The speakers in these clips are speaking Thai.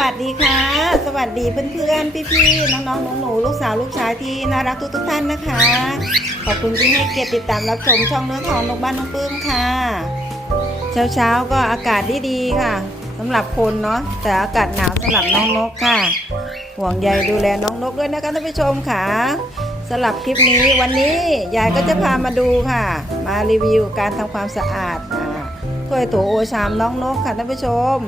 วัสดีค่ะ สวัสดีเพื่อนๆ พี่ๆ น้องๆ หนูๆ ลูกสาวลูกชายที่น่ารักทุกๆท่านนะคะ ขอบคุณที่ให้เกียรติติดตามรับชมช่องเนื้อทองนกบ้านน้องปื้มค่ะ เช้าๆ ก็อากาศดีๆ ค่ะสำหรับคนเนาะ แต่อากาศหนาวสำหรับน้องนกค่ะ ห่วงใยดูแลน้องนกด้วยนะคะท่านผู้ชมค่ะสำหรับคลิปนี้วันนี้ยายก็จะพามาดูค่ะ มารีวิวการทำความสะอาดอ่า ถ้วยโถโอชามน้องนกค่ะท่านผู้ชม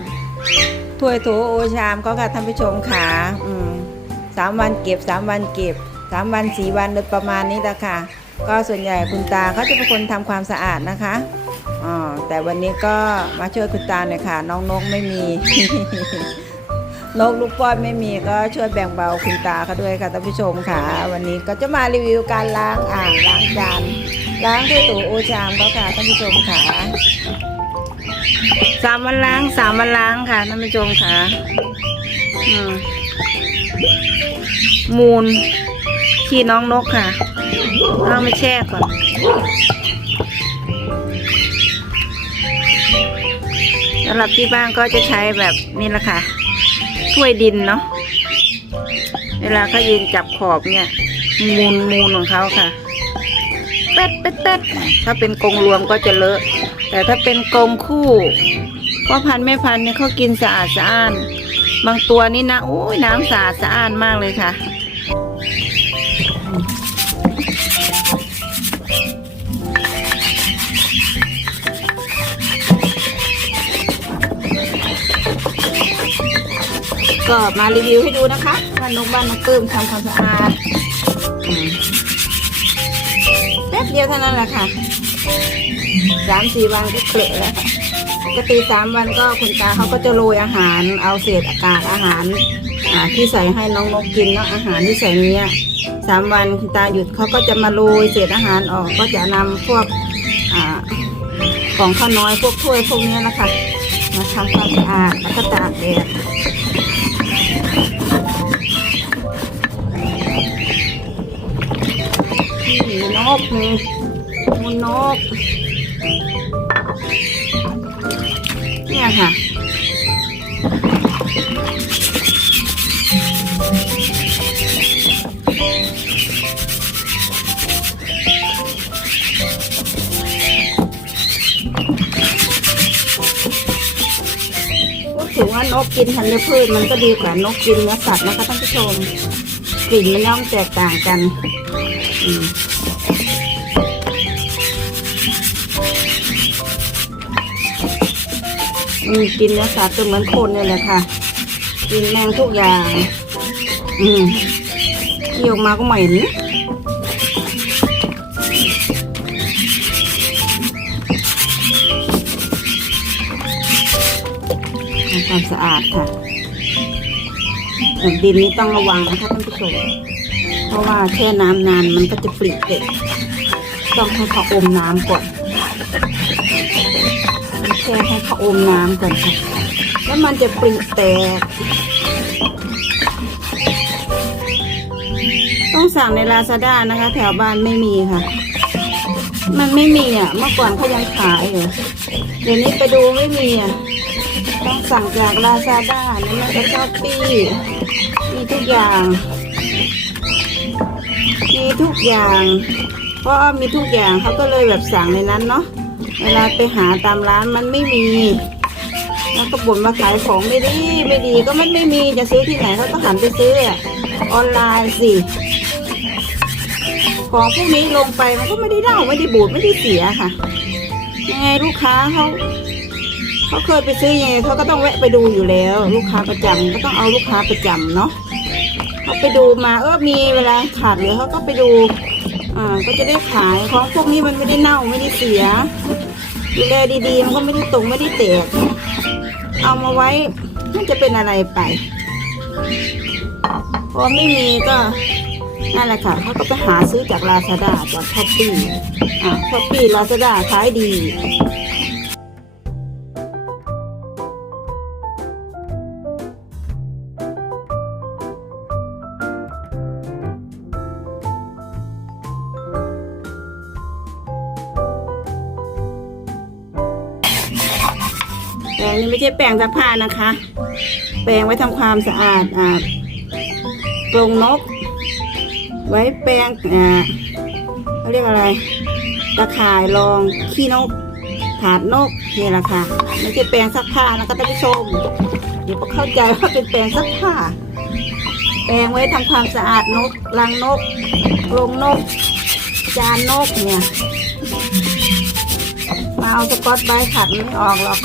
ถ้วยโถโอชามก็ค่ะท่านผู้ชมค่ะอืมสามวันเก็บสามวันเก็บสามวันสี่วันโดยประมาณนี้ละค่ะ ก็ส่วนใหญ่คุณตาเขาจะเป็นคนทำความสะอาดนะคะอ๋อแต่วันนี้ก็มาช่วยคุณตาหน่อยค่ะ น้องนกไม่มีนกลูกป้อนไม่มีก็ช่วยแบ่งเบาคุณตาเขาด้วยค่ะท่านผู้ชมค่ะ วันนี้ก็จะมารีวิวการล้างอ่างล้างจานล้างถ้วยโถโอชามก็ค่ะท่านผู้ชมค่ะ สามวันล้างสามวันล้างค่ะท่านผู้ชมค่ะมูลขี้น้องนกค่ะเอามาแช่ก่อนสำหรับที่บ้านก็จะใช้แบบนี้แหละค่ะถ้วยดินเนาะเวลาเขายืนจับขอบเนี่ยมูลมูลของเขาค่ะเต๊ดเต๊ดเต๊ดถ้าเป็นกรงรวมก็จะเลอะ แต่ถ้าเป็นกรงคู่พ่อพันธุ์แม่พันธุ์เนี่ยเขากินสะอาดสะอ้าน บางตัวนี่นะโอ้ยน้ำสะอาดสะอ้านมากเลยค่ะ ก็มารีวิวให้ดูนะคะว่านกบ้านนกปื้มทำความสะอาดแป๊บเดียวเท่านั้นแหละค่ะ สามสี่วันก็เกละแล้วค่ะปกติสามวันก็คุณตาเขาก็จะโรยอาหารเอาเศษอากาศอาหารอาที่ใส่ให้น้องนกกินเนาะอาหารที่ใส่เนี้ยสามวันคุณตาหยุดเขาก็จะมาโรยเศษอาหารออกก็จะนำพวกอ่ากล่องข้าวน้อยพวกถ้วยพวกเนี้ยนะคะมาทำความสะอาดแล้วก็ตากแดดนี่นกมูลนก ค่ะถึงว่านกกินธัญพืชมันก็ดีกว่านกกินเนื้อสัตว์นะคะท่านผู้ชมกลิ่นมันย่อมแตกต่างกัน อืม อืมกินเนื้อสัตว์ก็เหมือนคนเนี่ยแหละค่ะ กินแมงทุกอย่าง อืมเคี่ยวมาก็เหม็นทำความสะอาดค่ะดินนี้ต้องระวังนะคะท่านผู้ชม เพราะว่าแช่น้ำนานมันก็จะปริเด็ดต้องให้เขาอมน้ำก่อน ช่ให้เขาอมน้ำก่อนค่ะ แล้วมันจะปริแตก ต้องสั่งในลาซาด้านะคะ แถวบ้านไม่มีค่ะ มันไม่มีอะ เมื่อก่อนเขายังขายอยู่เดี๋ยวนี้ไปดูไม่มีอะ ต้องสั่งจากลาซาด้านี่มันก็ช้อปปี้มีทุกอย่างมีทุกอย่าง เพราะมีทุกอย่างเขาก็เลยแบบสั่งในนั้นเนาะ เวลาไปหาตามร้านมันไม่มี แล้วก็บ่นมาขายของไม่ดีไม่ดีก็มันไม่มีจะซื้อที่ไหนเขาก็หันไปซื้ออะออนไลน์สิของพวกนี้ลงไปมันก็ไม่ได้เน่าไม่ได้บูดไม่ได้เสียค่ะยังไงลูกค้าเขาเขาเคยไปซื้อยังไงเขาก็ต้องแวะไปดูอยู่แล้ว ลูกค้าประจำก็ต้องเอาลูกค้าประจำเนาะเขาไปดูมาเออมีเวลาขาดเหลือเขาก็ไปดูอ่าก็จะได้ขายของพวกนี้มันไม่ได้เน่าไม่ได้เสีย ดูแลดีๆ มันก็ไม่ได้ตรงไม่ได้แตก เอามาไว้มันจะเป็นอะไรไป พอไม่มีก็นั่นแหละค่ะเขาก็ไปหาซื้อจากลาซาด้าจากช็อปปี้อ่าช็อปปี้ลาซาด้าขายดี ไม่ใช่แปรงซักผ้านะคะ แปรงไว้ทำความสะอาดอ่ากรงนก ไว้แปรงอ่าเขาเรียกอะไร ตะข่ายรองขี้นกถาดนกนี่แหละค่ะไม่ใช่แปรงซักผ้านะคะท่านผู้ชมเดี๋ยวก็เข้าใจว่าเป็นแปรงซักผ้า แปรงไว้ทำความสะอาดนกรังนกกรงนก จานนกเนี่ย มาเอาสกอตไบรท์ขัดไม่ออกหรอก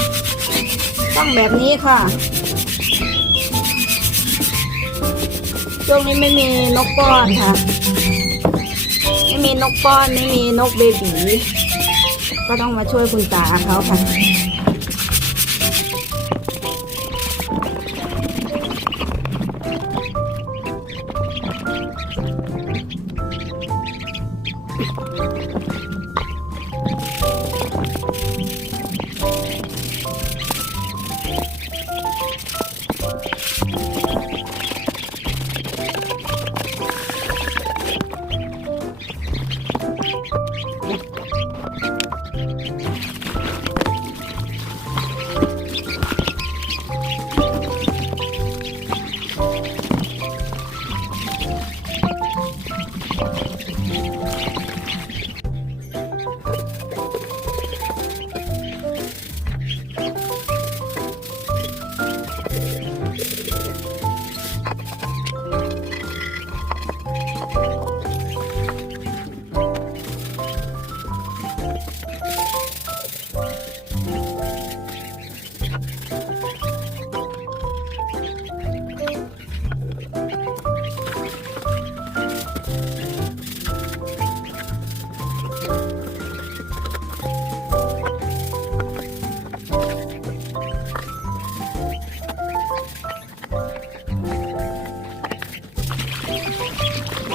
ต้องแบบนี้ค่ะ ช่วงนี้ไม่มีนกป้อนค่ะ ไม่มีนกป้อน ไม่มีนกเบบีก็ต้องมาช่วยคุณตาเขาค่ะ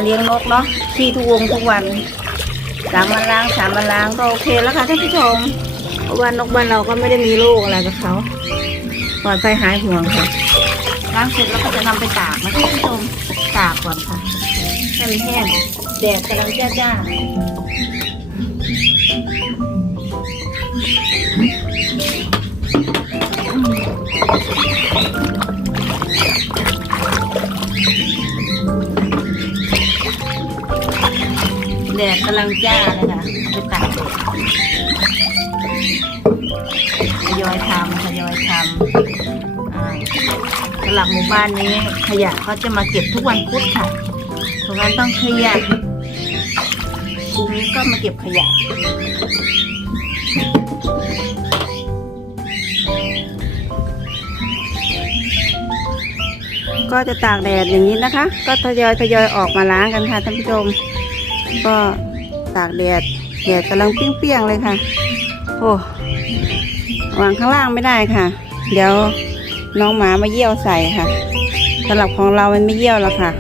เลี้ยงนกเนาะที่ทุกวงทุกวันสามวันล้างสามวันล้างก็โอเคแล้วค่ะท่านผู้ชมเพราะว่านกบ้านเราก็ไม่ได้มีลูกอะไรกับเขาปลอดภัยหายห่วงค่ะล้างเสร็จแล้วก็จะนำไปตากนะท่านผู้ชมตากก่อนค่ะให้มันแห้งแดดกำลังจ้าจ้า แดดกำลังจ้าเลยค่ะไปตากแดดทยอยทำทยอยทำอ่าสำหรับหมู่บ้านนี้ขยะเขาจะมาเก็บทุกวันพุธค่ะเพราะงั้นต้องขยันพรุ่งนี้ก็มาเก็บขยะก็จะตากแดดอย่างนี้นะคะ ก็ทยอยทยอยออกมาล้างกันค่ะท่านผู้ชม ก็ตากแดดแดดกำลังเปรี้ยงๆเลยค่ะ โอ้วางข้างล่างไม่ได้ค่ะ เดี๋ยวน้องหมามาเยี่ยวใส่ค่ะสำหรับของเรามันไม่เยี่ยวแล้วค่ะ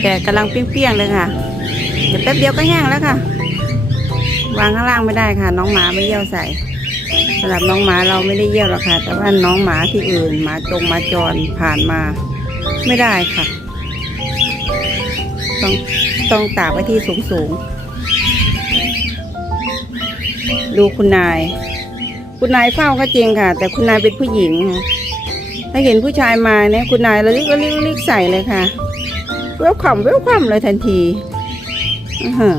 แดดกำลังเปรี้ยงๆเลยค่ะ เดี๋ยวแป๊บเดียวก็แห้งแล้วค่ะวางข้างล่างไม่ได้ค่ะ น้องหมาไม่เยี่ยวใส่สำหรับน้องหมาเราไม่ได้เยี่ยวหรอกค่ะ แต่ว่าน้องหมาที่อื่นหมาจงหมาจรผ่านมาไม่ได้ค่ะ ต้องต้องตากไว้ที่สูงสูงๆดูคุณนาย คุณนายเฝ้าก็จริงค่ะ แต่คุณนายเป็นผู้หญิงค่ะถ้าเห็นผู้ชายมาเนี่ยคุณนายระลิกระลิกระลิกใส่เลยค่ะเวลคัมเวลคัมเลยทันทีอือหือ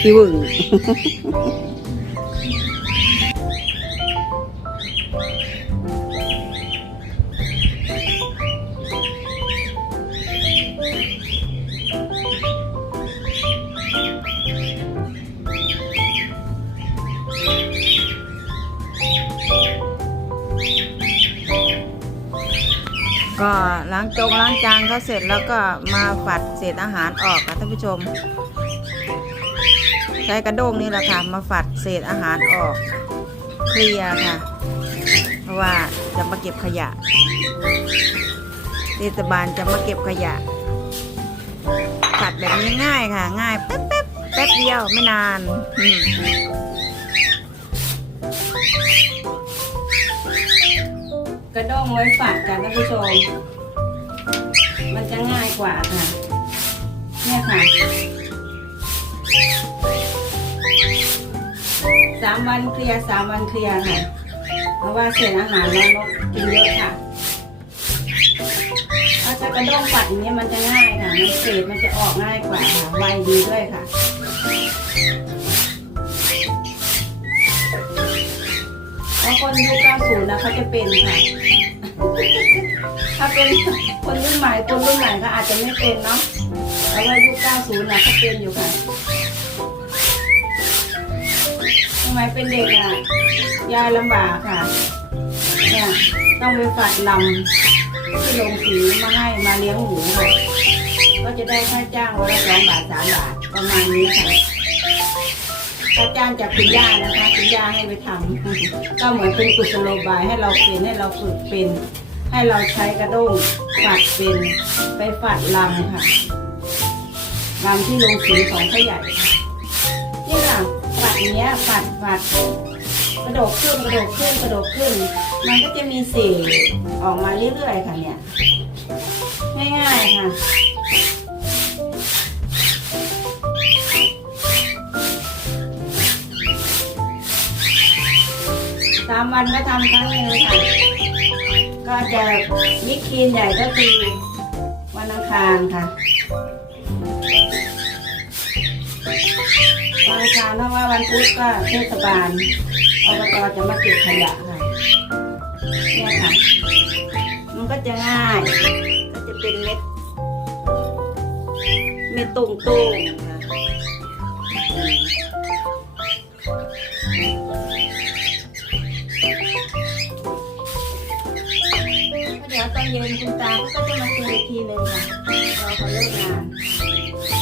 พี่หวึง ล้างจงล้างจานก็เสร็จแล้วก็มาฝัดเศษอาหารออกค่ะท่านผู้ชม ใช้กระด้งนี่แหละค่ะมาฝัดเศษอาหารออกเคลียร์ค่ะ เพราะว่าจะมาเก็บขยะเทศบาลจะมาเก็บขยะฝัดแบบนี้ง่ายค่ะ ง่ายแป๊บแป๊บแป๊บเดียวไม่นานกระด้งไว้ฝัดกันท่านผู้ชม มันจะง่ายกว่าค่ะ เนี่ยค่ะสามวันเคลียร์สามวันเคลียร์ค่ะ เพราะว่าเศษอาหารน้องนกกินเยอะค่ะถ้าจะกระด้งปัดอย่างนี้มันจะง่ายค่ะมันเศษมันจะออกง่ายกว่าค่ะไวดีด้วยค่ะเพราะคนยุค90นะเขาจะเป็นค่ะ ถ้าเป็นคนรุ่นใหม่คนรุ่นใหม่ก็อาจจะไม่เป็นเนาะแต่ว่ายุค90นะเขาเป็นอยู่ค่ะทำไมเป็นเด็กอะยายลำบากค่ะ เนี่ยต้องไปฝัดลำที่โรงสีมาให้มาเลี้ยงหมูค่ะก็จะได้ค่าจ้างวันละสองบาทสามบาทประมาณนี้ค่ะ ค่าจ้างจากคุณย่านะคะคุณย่าให้ไปทำก็เหมือนเป็นกุศโลบายให้เราเป็นให้เราฝึกเป็น ให้เราใช้กระด้งฝัดเป็นไปฝัดลำค่ะลำที่ลงสีของพ่อใหญ่ค่ะนี่ค่ะฝัดเนี้ยฝัดฝัดกระโดดขึ้นกระโดดขึ้นกระโดดขึ้น มันก็จะมีเศษออกมาเรื่อยๆค่ะเนี่ยง่ายๆค่ะ สามวันก็ทำครั้งหนึ่งค่ะ ก็จะมิกคีนใหญ่ก็คือวันอังคารค่ะวันอังคารถ้าะว่าวันพุธก็เทศบาลอบตจะมาเก็บขยะค่ะเนี่ยค่ะ มันก็จะง่าย ก็จะเป็นเม็ด เม็ดตุ่งๆค่ะ เดี๋ยวตอนเย็นคุณตาก็จะมาคุยอีกทีหนึ่งค่ะเราเขาเลิกงาน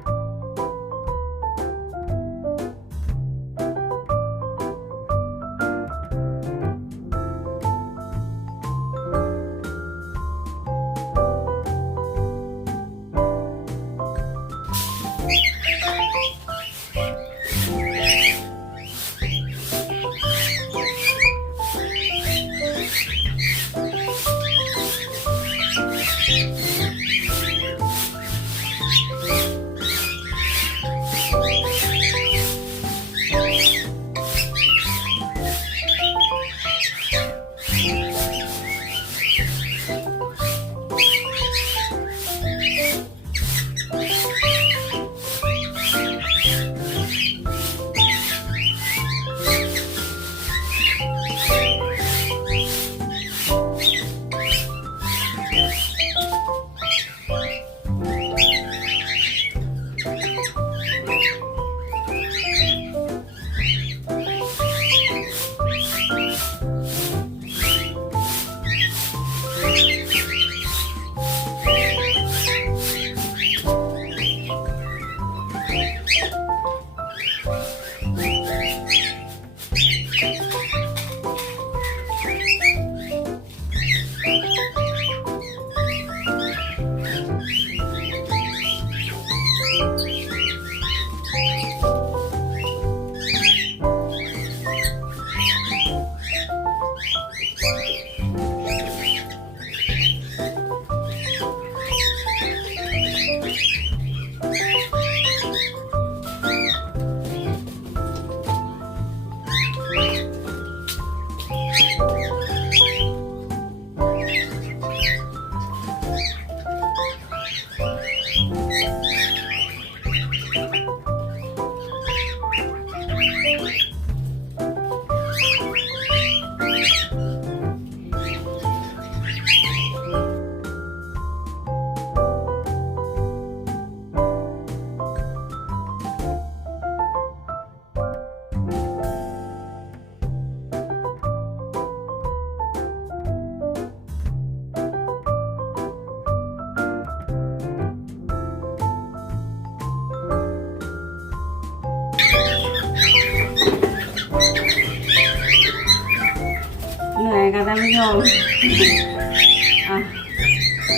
อะ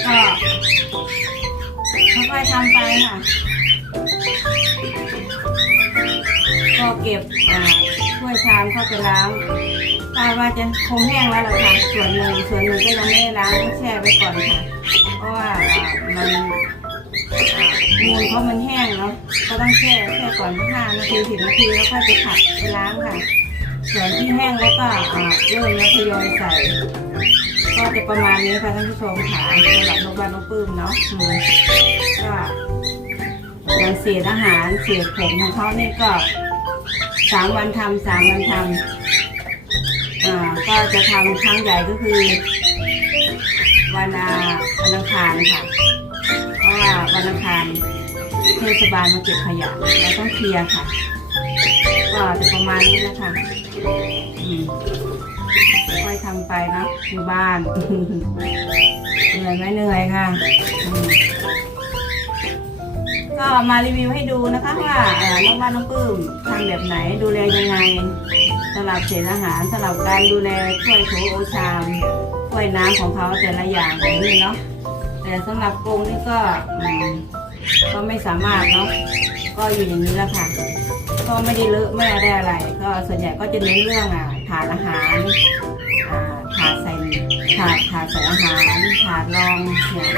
ก็ค่อยๆทำไปค่ะ ก็เก็บอ่าถ้วยชามเข้าไปล้างคาดว่าจะคงแห้งแล้วล่ะค่ะ ส่วนหนึ่งส่วนหนึ่งก็ยังไม่ได้ล้างแช่ไว้ก่อนค่ะ เพราะว่ามันมูลเพราะมันแห้งเนาะก็ต้องแช่แช่ก่อนห้านาทีสิบนาทีแล้วค่อยไปขัดไปล้างค่ะ ส่วนที่แห้งแล้วก็อ่าเริ่มแล้วทยอยใส่ ก็จะประมาณนี้ค่ะท่านผู้ชมค่ะสำหรับนกบ้านนกปื้มเนาะอืมก็อย่างเศษอาหารเศษผมของเขานี่ก็สามวันทำสามวันทำอ่าก็จะทำครั้งใหญ่ก็คือวันอาวันอังคารค่ะ เพราะว่าวันอังคารเทศบาลมาเก็บขยะเราต้องเคลียร์ค่ะ ก็จะประมาณนี้แหละค่ะ ค่อยทำไปนะอยู่บ้าน เหนื่อยไหมเหนื่อยค่ะ ก็มารีวิวให้ดูนะคะว่าน้องบ้านน้องปื้มทำแบบไหนดูแลยังไงสำหรับเศษอาหารสำหรับการดูแลถ้วยโถโอชามถ้วยน้ำของเขาแต่ละอย่างแบบนี้เนาะแต่สำหรับกรงนี่ก็ก็ไม่สามารถเนาะก็อยู่อย่างนี้แล้วค่ะ ก็ไม่ได้เลอะไม่ได้อะไร ก็ส่วนใหญ่ก็จะเน้นเรื่องอะถาดอาหารอ่าถาดใส่ถาดถาดใส่อาหารถาดรองเนี่ย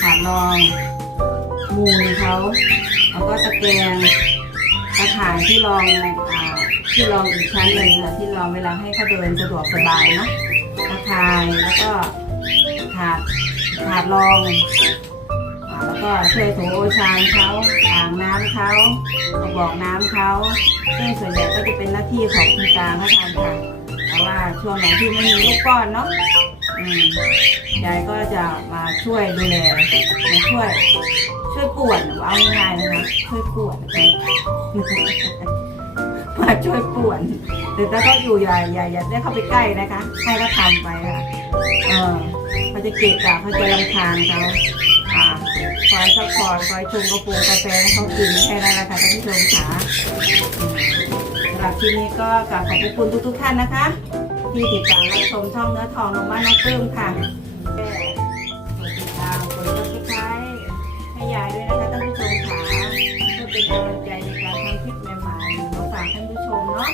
ถาดรองมูลเขาแล้วก็ตะแกรงตะข่ายที่รองอ่าที่รองอีกชั้นหนึ่งค่ะที่รองเวลาให้เขาเดินสะดวกสบายเนาะตะข่ายแล้วก็ถาดถาดรอง แล้วก็ช่วยถโอชานเขาอ่างน้ำเขากระบอกน้ำเขาซึ่งส่วนใหญ่ก็จะเป็นหน้าที่ของคุณตาเขาทำค่ะ แต่ว่าช่วงไหนที่ไม่มีลูกก้อนเนาะยายก็จะมาช่วยดูแลมาช่วย ช่วยปวดเอาง่ายๆนะคะช่วยปวดมาช่วยปวดแต่ถ้าเขาอยู่อย่าอย่าอย่าได้เข้าไปใกล้นะคะ ให้เขาทำไปค่ะ เออเขาจะเกะกะเขาจะรำคาญเขา คอยซัพพอร์ตคอยชงกระปุกกาแฟให้เขากินแค่นั้นแหละค่ะท่านผู้ชมค่ะสำหรับที่นี้ก็กราบขอบพระคุณทุกท่านนะคะ ที่ติดตามรับชมช่องเนื้อทองน้องบ้านน้องปลื้มค่ะแค่กดติดตามกดซับสไครต์ให้ยายด้วยนะคะท่านผู้ชมค่ะเพื่อเป็นกำลังใจในการทำคลิปใหม่ๆมาฝากท่านผู้ชมเนาะ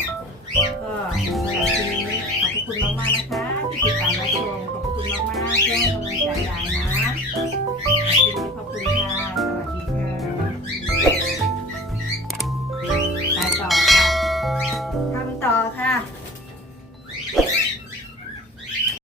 ก็สำหรับที่นี้ขอบคุณมากๆนะคะที่ติดตามรับชมขอบคุณมากๆที่ให้กำลังใจยายนะ ขอบคุณค่ะ